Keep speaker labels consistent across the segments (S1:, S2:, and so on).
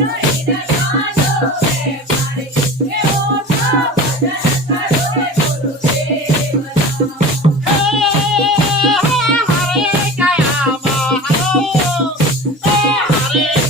S1: Hey, hey,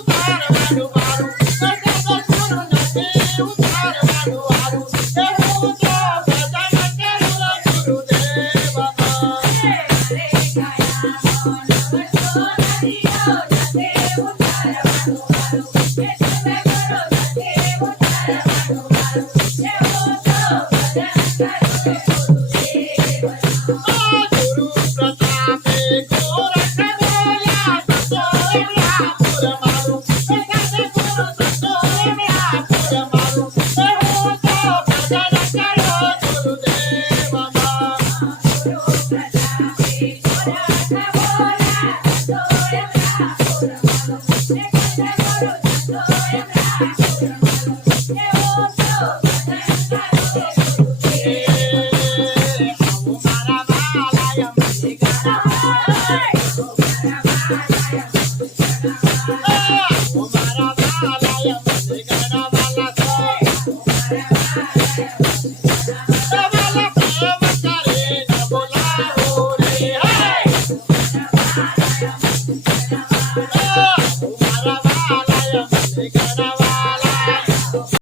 S1: Yeah.